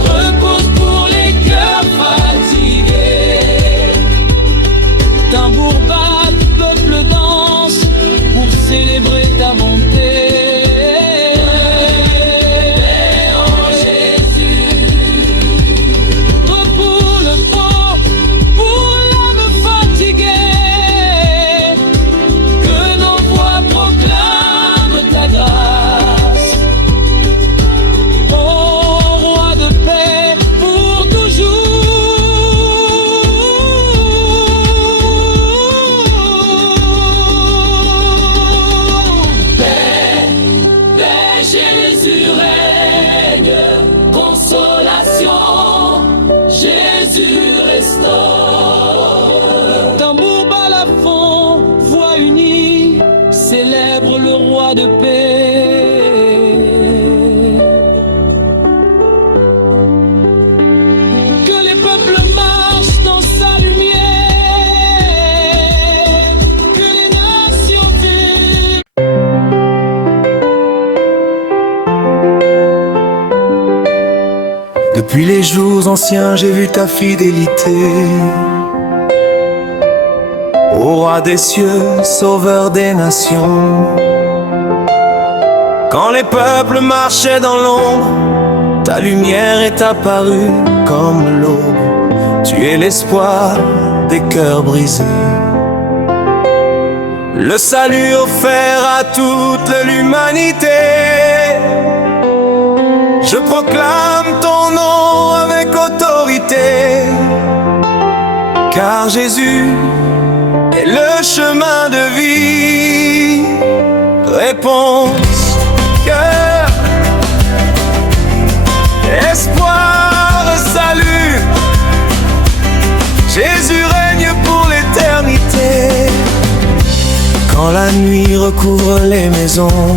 repose pour les cœurs fatigués. Tambour bat, peuple danse pour célébrer ta montée. Père en Jésus, repos le faux pour l'âme fatiguée. Que nos voix proclament ta grâce, ô roi de paix pour toujours. Paix, Jésus règne, consolation, Jésus restaure. Tambour balafon, voix unie, célèbre le roi de paix. Que les peuples marchent dans sa lumière, que les nations vivent. Depuis les jours anciens, j'ai vu ta fidélité. Ô roi des cieux, sauveur des nations. Quand les peuples marchaient dans l'ombre, ta lumière est apparue comme l'aube. Tu es l'espoir des cœurs brisés, le salut offert à toute l'humanité. Je proclame ton nom avec autorité, car Jésus est le chemin de vie. Réponse, cœur, espoir, salut. Jésus règne pour l'éternité. Quand la nuit recouvre les maisons,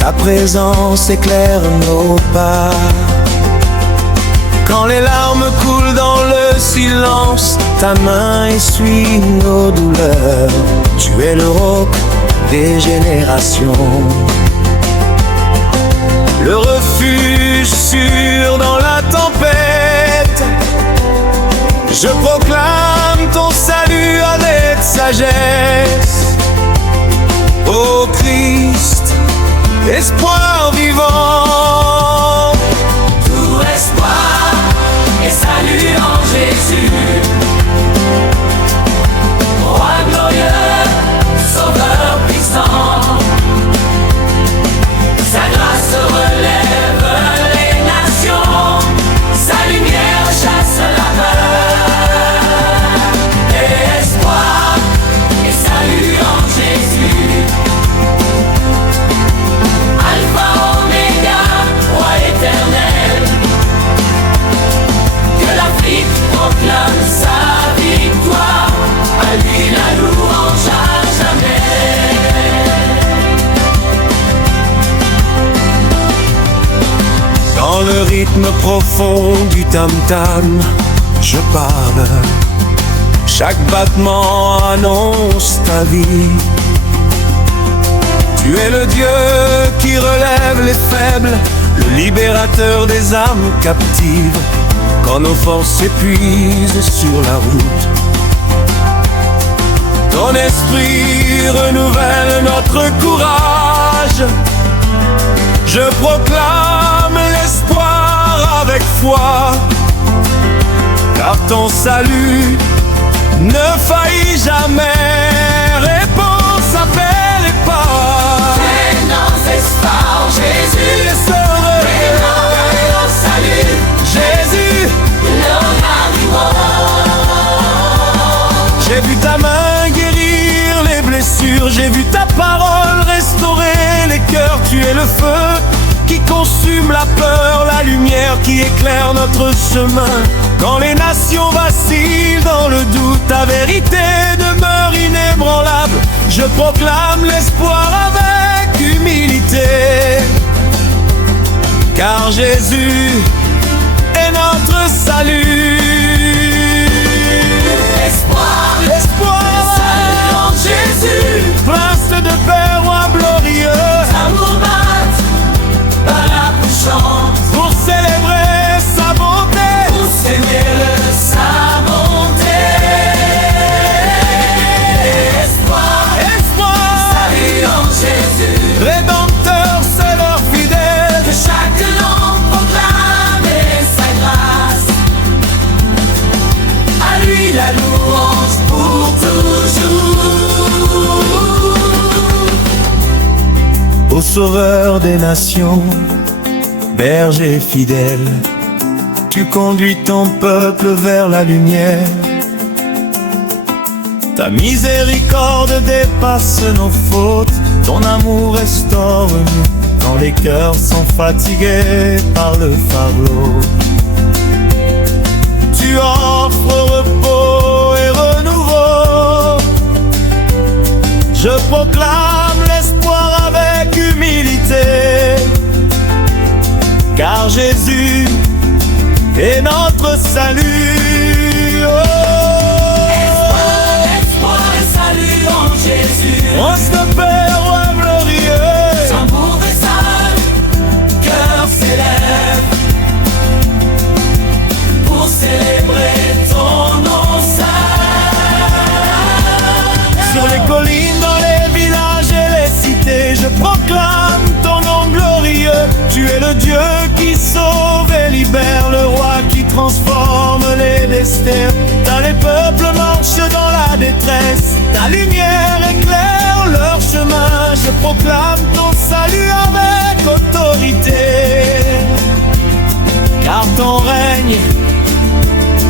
ta présence éclaire nos pas. Quand les larmes coulent dans le silence, ta main essuie nos douleurs. Tu es le roc des générations, le refuge sûr dans la tempête. Je proclame ton salut avec sagesse. Ô Christ, espoir vivant. Tout espoir et salut en Jésus. Roi glorieux, sauveur puissant. Sa grâce relève les nations. Sa lumière chasse la peur. Et espoir et salut en Jésus. Alpha, Oméga, roi éternel. Que l'Afrique proclame sa victoire. À lui la louange à jamais. Dans le rythme profond du tam-tam, je parle. Chaque battement annonce ta vie. Tu es le Dieu qui relève les faibles, le libérateur des âmes captives, quand nos forces s'épuisent sur la route. Ton esprit renouvelle notre courage. Je proclame l'espoir avec foi, car ton salut ne faillit jamais. Réponse, appel et pas. Nos espoirs, Jésus, Au salut, Jésus, nous arrivons. j'ai vu ta main guérir les blessures, j'ai vu ta parole restaurer les cœurs. Tu es le feu qui consume la peur, la lumière qui éclaire notre chemin. Quand les nations vacillent dans le doute, ta vérité demeure inébranlable. Je proclame l'espoir avec humilité, car Jésus est notre salut. Espoir, L'espoir, salut en Jésus. prince de paix, roi glorieux, Amour batte, par la puissance. pour célébrer sa bonté. Pour s'aimer sa bonté. Espoir, Espoir, salut en Jésus. rédempteur, Seigneur fidèle. Que chaque langue proclame sa grâce. À lui la louange pour toujours. Ô sauveur des nations, berger fidèle, tu conduis ton peuple vers la lumière. Ta miséricorde dépasse nos fautes, ton amour restaure-nous quand les cœurs sont fatigués par le fardeau. Tu offres repos et renouveau. Je proclame l'espoir avec humilité, car Jésus est notre salut. Oh, Espoir et salut en Jésus. Prince de paix, roi glorieux, Tambour et salle, cœur s'élève pour célébrer ton nom saint. sur les collines, dans les villages et les cités, je proclame ton nom glorieux. Tu es le Dieu qui sauve et libère, le roi qui transforme les destins. Dans les peuples marchent dans la détresse, ta lumière éclaire leur chemin. Je proclame ton salut avec autorité, car ton règne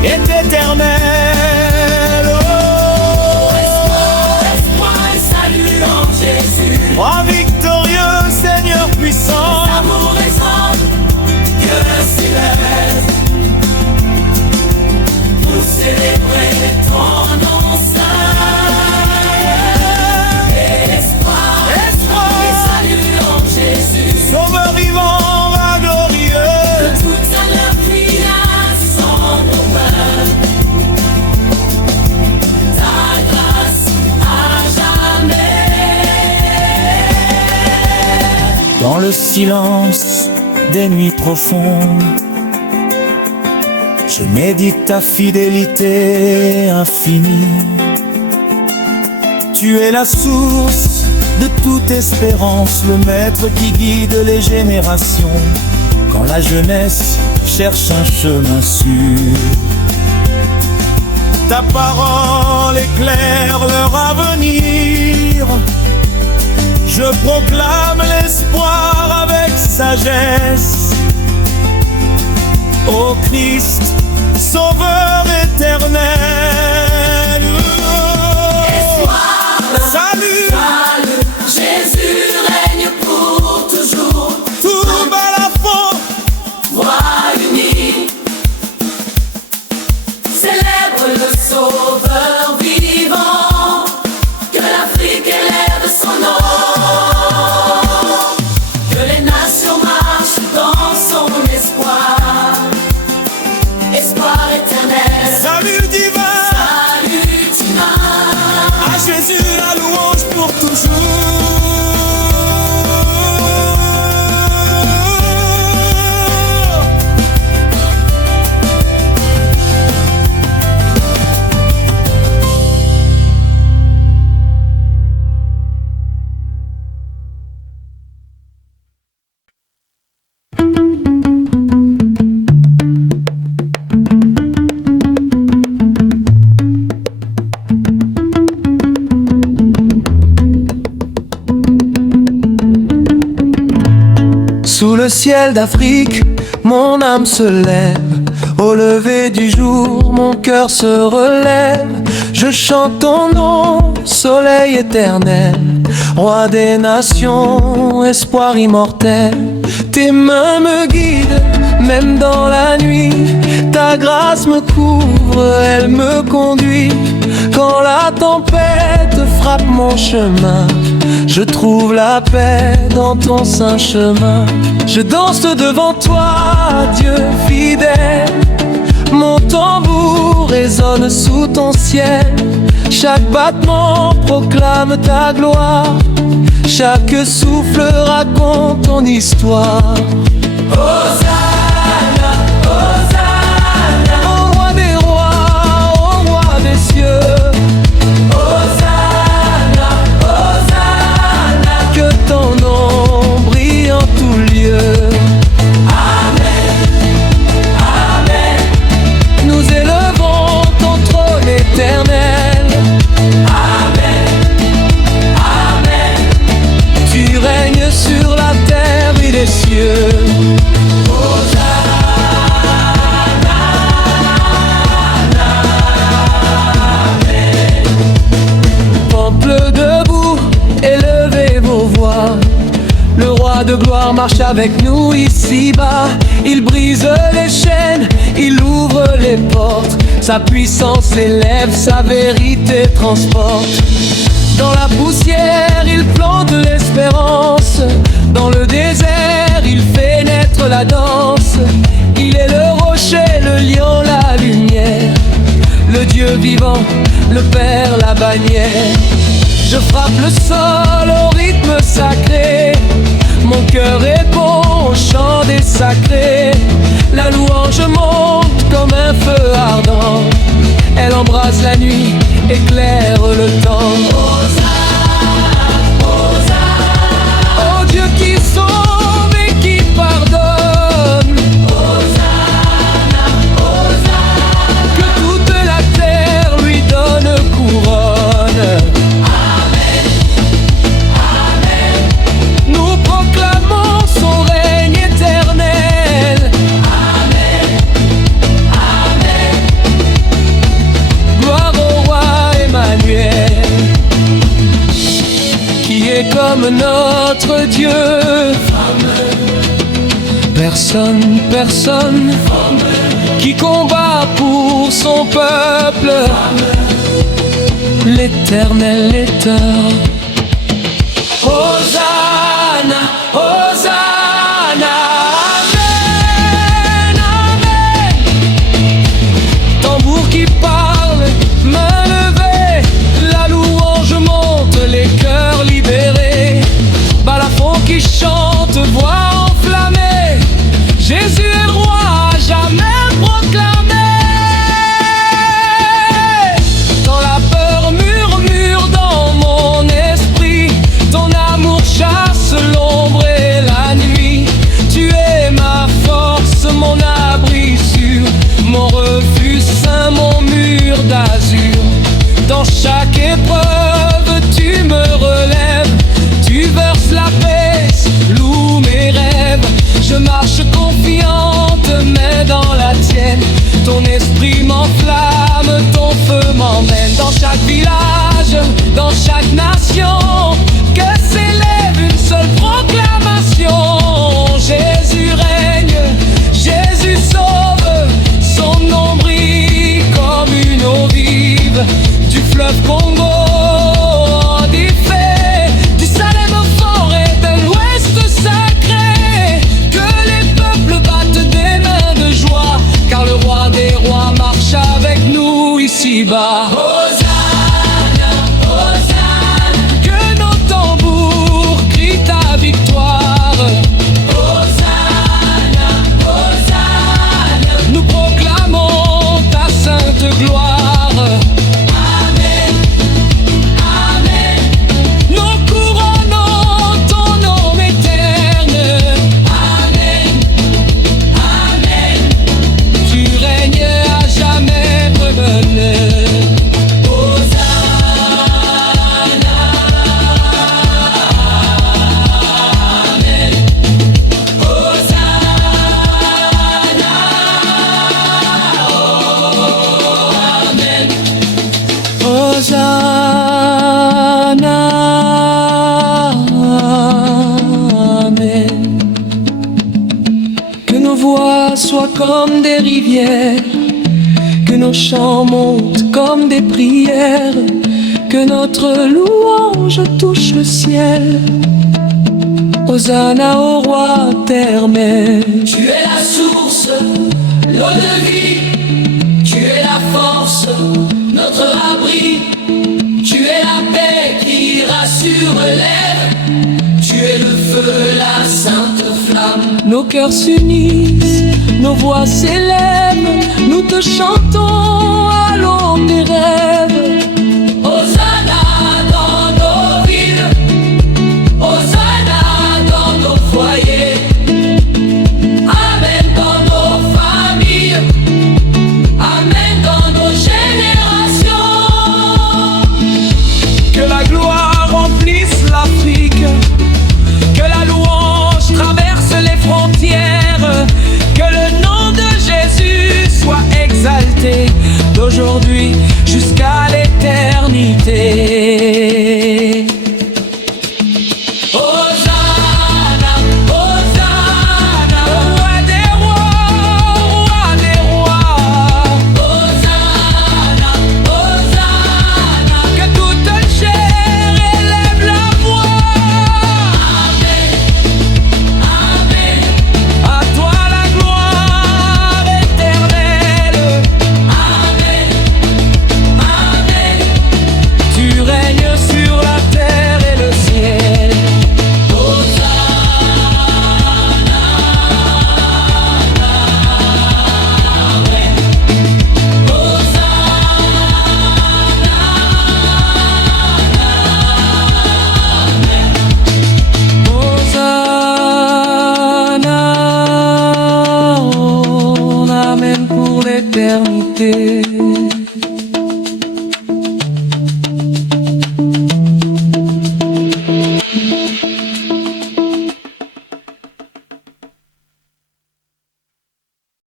est éternel. Oh, Espoir et salut en Jésus. roi victorieux, Seigneur puissant, Amour résonne, que s'élève pour célébrer ton nom saint. Espoir et salut en Jésus. sauveur vivant, roi glorieux. Que toute la prière sans pain. Ta grâce à jamais. Dans le silence des nuits profondes, je médite ta fidélité infinie. Tu es la source de toute espérance, le maître qui guide les générations, quand la jeunesse cherche un chemin sûr. Ta parole éclaire leur avenir. Je proclame l'espoir avec sagesse. Ô Christ, Sauveur éternel. Espoir, Salut, salut, Jésus règne pour toujours. tout balafon, Voix unie, célèbre le Sauveur vivant, que l'Afrique élève son nom, que les nations marchent dans son espoir, espoir éternel, salut divin, salut divin. à Jésus la louange pour toujours. le ciel d'Afrique, mon âme se lève. Au lever du jour, mon cœur se relève. Je chante ton nom, soleil éternel, roi des nations, espoir immortel. Tes mains me guident, même dans la nuit. Ta grâce me couvre, elle me conduit. Quand la tempête frappe mon chemin, je trouve la paix dans ton saint chemin. Je danse devant toi, Dieu fidèle. Mon tambour résonne sous ton ciel. Chaque battement proclame ta gloire. Chaque souffle raconte ton histoire. Hosanna, Hosanna, au roi des rois, au roi des cieux. Hosanna, Hosanna, que ton nom brille en tout lieu. Amen, Amen, nous élevons ton trône éternel. Amen, Amen, tu règnes sur la terre et les cieux. Le roi de gloire marche avec nous ici-bas. Il brise les chaînes, il ouvre les portes. Sa puissance élève, sa vérité transporte. Dans la poussière, il plante l'espérance. Dans le désert, il fait naître la danse. Il est le rocher, le lion, la lumière. Le Dieu vivant, le Père, la bannière. Je frappe le sol au rythme sacré. Mon cœur répond au chant des sacrés. La louange monte comme un feu ardent. Elle embrase la nuit, éclaire le temps. Hosanna, Hosanna, oh Dieu qui sauve et qui pardonne. Hosanna, Hosanna, que toute la terre lui donne couronne. Comme notre Dieu, personne, personne qui combat pour son peuple. L'Éternel est un. Hosanna, Hosanna, Amen, Amen. Tambour qui parle, main levée, la louange monte, les cœurs libérés. Balafon qui chante, voix enflammée. Jésus est le roi, jamais proclamé. Quand la peur murmure dans mon esprit, ton amour chasse l'ombre et la nuit. Tu es ma force, mon abri sûr, mon refuge saint, mon mur d'azur. Dans chaque épreuve, tu me relèves. Tu verses la paix, loue mes rêves. Je marche confiante, mais dans la tienne. Ton esprit m'enflamme, ton feu m'emmène. Dans chaque village, dans chaque nation, que s'élève une seule proclamation. Jésus règne, Jésus sauve. Son nom brille comme une eau vive. Du fleuve Congo en effet, du Salem au forêt de l'Ouest sacré. Que les peuples battent des mains de joie, car le roi des rois marche avec nous ici-bas. Hosanna, Hosanna, que nos tambours crient ta victoire. Hosanna, Hosanna, nous proclamons ta sainte gloire. comme des rivières, que nos chants montent comme des prières, que notre louange touche le ciel. Hosanna au roi éternel. Tu es la source, l'eau de vie, tu es la force, notre abri, tu es la paix qui rassure l'être, tu es le feu, la sainte flamme. Nos cœurs s'unissent, nos voix s'élèvent, nous te chantons à l'aube des rêves. Hosanna dans nos villes, Hosanna dans nos foyers, Amen dans nos familles, Amen dans nos générations. Que la gloire remplisse l'Afrique, que la louange traverse les frontières, que le nom de Jésus soit exalté d'aujourd'hui jusqu'à l'éternité. Hosanna, Hosanna, Roi des rois, Hosanna, Hosanna, que toute chair élève la voix. Amen, Amen, À toi la gloire éternelle. Amen, Amen. Tu règnes sur la terre et le ciel. Hosanna, oh, Amen pour l'éternité.